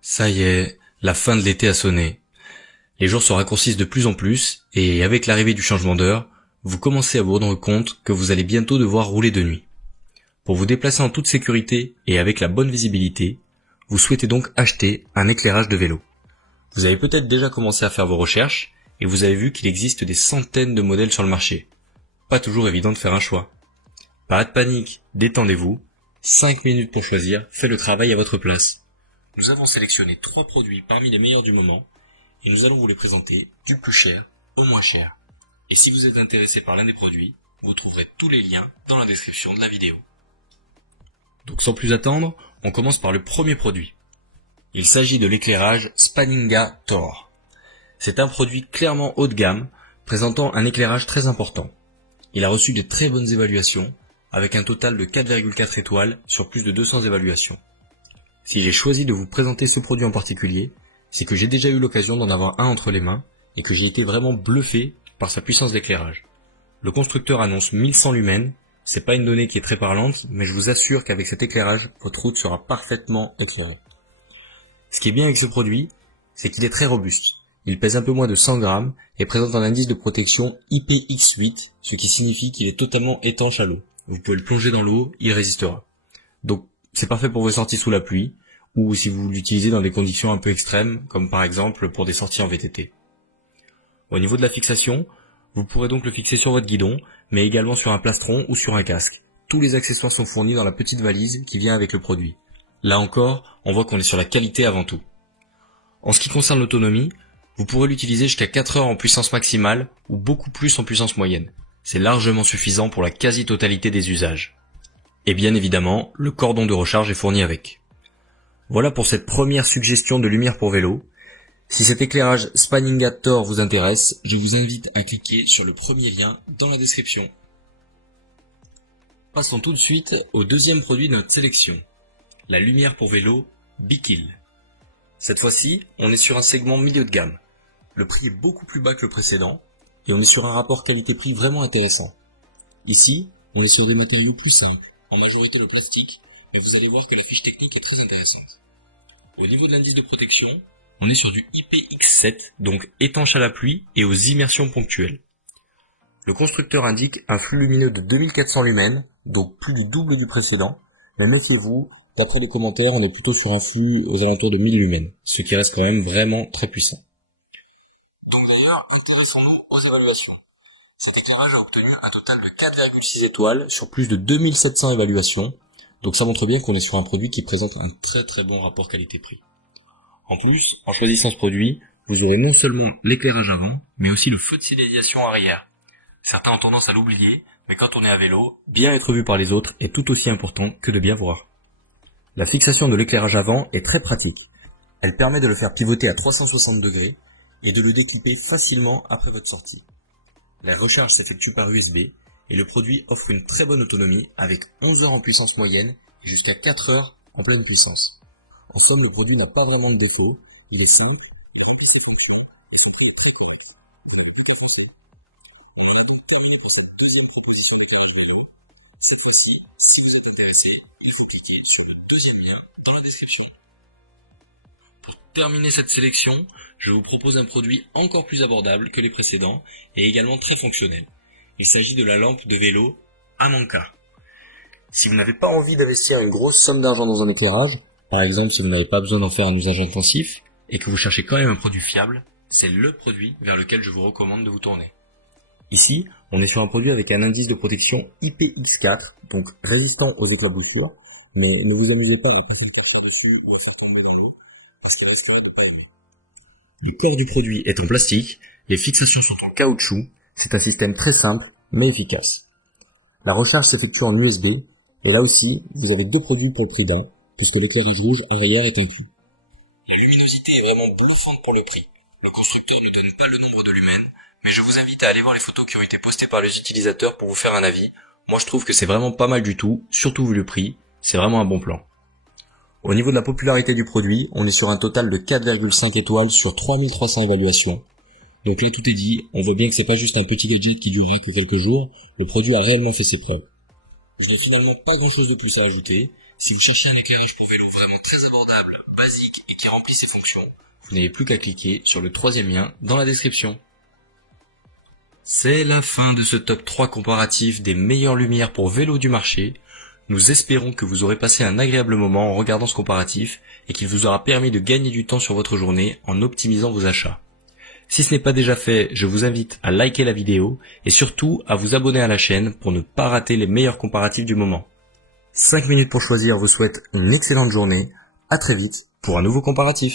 Ça y est, la fin de l'été a sonné. Les jours se raccourcissent de plus en plus, et avec l'arrivée du changement d'heure, vous commencez à vous rendre compte que vous allez bientôt devoir rouler de nuit. Pour vous déplacer en toute sécurité et avec la bonne visibilité, vous souhaitez donc acheter un éclairage de vélo. Vous avez peut-être déjà commencé à faire vos recherches, et vous avez vu qu'il existe des centaines de modèles sur le marché. Pas toujours évident de faire un choix. Pas de panique, détendez-vous, 5 minutes pour choisir, fait le travail à votre place. Nous avons sélectionné 3 produits parmi les meilleurs du moment, et nous allons vous les présenter du plus cher au moins cher. Et si vous êtes intéressé par l'un des produits, vous trouverez tous les liens dans la description de la vidéo. Donc sans plus attendre, on commence par le premier produit. Il s'agit de l'éclairage Spaninga Thor. C'est un produit clairement haut de gamme, présentant un éclairage très important. Il a reçu de très bonnes évaluations, avec un total de 4,4 étoiles sur plus de 200 évaluations. Si j'ai choisi de vous présenter ce produit en particulier, c'est que j'ai déjà eu l'occasion d'en avoir un entre les mains et que j'ai été vraiment bluffé par sa puissance d'éclairage. Le constructeur annonce 1100 lumens, c'est pas une donnée qui est très parlante, mais je vous assure qu'avec cet éclairage, votre route sera parfaitement éclairée. Ce qui est bien avec ce produit, c'est qu'il est très robuste. Il pèse un peu moins de 100 grammes et présente un indice de protection IPX8, ce qui signifie qu'il est totalement étanche à l'eau. Vous pouvez le plonger dans l'eau, il résistera. Donc c'est parfait pour vos sorties sous la pluie, ou si vous l'utilisez dans des conditions un peu extrêmes, comme par exemple pour des sorties en VTT. Au niveau de la fixation, vous pourrez donc le fixer sur votre guidon, mais également sur un plastron ou sur un casque. Tous les accessoires sont fournis dans la petite valise qui vient avec le produit. Là encore, on voit qu'on est sur la qualité avant tout. En ce qui concerne l'autonomie, vous pourrez l'utiliser jusqu'à 4 heures en puissance maximale ou beaucoup plus en puissance moyenne. C'est largement suffisant pour la quasi-totalité des usages. Et bien évidemment, le cordon de recharge est fourni avec. Voilà pour cette première suggestion de lumière pour vélo. Si cet éclairage Spaninga Thor vous intéresse, je vous invite à cliquer sur le premier lien dans la description. Passons tout de suite au deuxième produit de notre sélection, la lumière pour vélo Bikil. Cette fois-ci, on est sur un segment milieu de gamme. Le prix est beaucoup plus bas que le précédent, et on est sur un rapport qualité-prix vraiment intéressant. Ici, on est sur des matériaux plus simples, en majorité le plastique, mais vous allez voir que la fiche technique est très intéressante. Au niveau de l'indice de protection, on est sur du IPX7, donc étanche à la pluie et aux immersions ponctuelles. Le constructeur indique un flux lumineux de 2400 lumens, donc plus du double du précédent, mais méfiez-vous, d'après les commentaires, on est plutôt sur un flux aux alentours de 1000 lumens, ce qui reste quand même vraiment très puissant. Donc d'ailleurs, intéressons-nous aux évaluations. Cet éclairage a obtenu un total de 4,6 étoiles sur plus de 2700 évaluations, donc ça montre bien qu'on est sur un produit qui présente un très très bon rapport qualité-prix. En plus, en choisissant ce produit, vous aurez non seulement l'éclairage avant, mais aussi le feu de signalisation arrière. Certains ont tendance à l'oublier, mais quand on est à vélo, bien être vu par les autres est tout aussi important que de bien voir. La fixation de l'éclairage avant est très pratique. Elle permet de le faire pivoter à 360 degrés et de le déclipper facilement après votre sortie. La recharge s'effectue par USB et le produit offre une très bonne autonomie avec 11 heures en puissance moyenne et jusqu'à 4 heures en pleine puissance. En somme, le produit n'a pas vraiment de défaut, il est simple. Cette fois-ci, si vous êtes intéressé, il faut cliquer sur le deuxième lien dans la description. Pour terminer cette sélection, je vous propose un produit encore plus abordable que les précédents et également très fonctionnel. Il s'agit de la lampe de vélo Amanka. Si vous n'avez pas envie d'investir une grosse somme d'argent dans un éclairage, par exemple si vous n'avez pas besoin d'en faire un usage intensif et que vous cherchez quand même un produit fiable, c'est le produit vers lequel je vous recommande de vous tourner. Ici, on est sur un produit avec un indice de protection IPX4, donc résistant aux éclaboussures, mais ne vous amusez pas à passer dessus ou à faire tomber dans l'eau, parce que l'histoire n'est pas énorme. Le corps du produit est en plastique, les fixations sont en caoutchouc, c'est un système très simple mais efficace. La recharge s'effectue en USB, et là aussi, vous avez 2 produits pour le prix d'un, puisque l'éclairage rouge arrière est inclus. La luminosité est vraiment bluffante pour le prix. Le constructeur ne donne pas le nombre de lumens, mais je vous invite à aller voir les photos qui ont été postées par les utilisateurs pour vous faire un avis. Moi je trouve que c'est vraiment pas mal du tout, surtout vu le prix, c'est vraiment un bon plan. Au niveau de la popularité du produit, on est sur un total de 4,5 étoiles sur 3300 évaluations. Donc là tout est dit, on voit bien que c'est pas juste un petit gadget qui durera que quelques jours, le produit a réellement fait ses preuves. Je n'ai finalement pas grand chose de plus à ajouter. Si vous cherchez un éclairage pour vélo vraiment très abordable, abordable, basique et qui remplit ses fonctions, vous n'avez plus qu'à cliquer sur le troisième lien dans la description. C'est la fin de ce top 3 comparatif des meilleures lumières pour vélo du marché. Nous espérons que vous aurez passé un agréable moment en regardant ce comparatif et qu'il vous aura permis de gagner du temps sur votre journée en optimisant vos achats. Si ce n'est pas déjà fait, je vous invite à liker la vidéo et surtout à vous abonner à la chaîne pour ne pas rater les meilleurs comparatifs du moment. 5 minutes pour choisir vous souhaite une excellente journée. À très vite pour un nouveau comparatif.